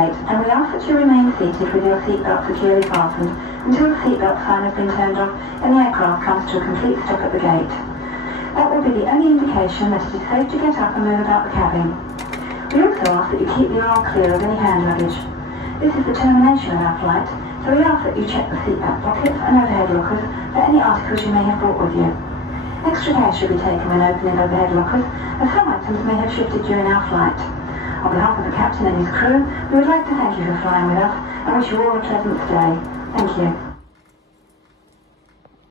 gate, and we ask that you remain seated with your seatbelt securely fastened until the seatbelt sign has been turned off and the aircraft comes to a complete stop at the gate. That will be the only indication that it is safe to get up and move about the cabin. We also ask that you keep your arm clear of any hand luggage. This is the termination of our flight, so we ask that you check the seatbelt pockets and overhead lockers for any articles you may have brought with you. Extra care should be taken when opening overhead lockers, as some items may have shifted during our flight. On behalf of the captain and his crew, we would like to thank you for flying with us and wish you all a pleasant stay. Thank you.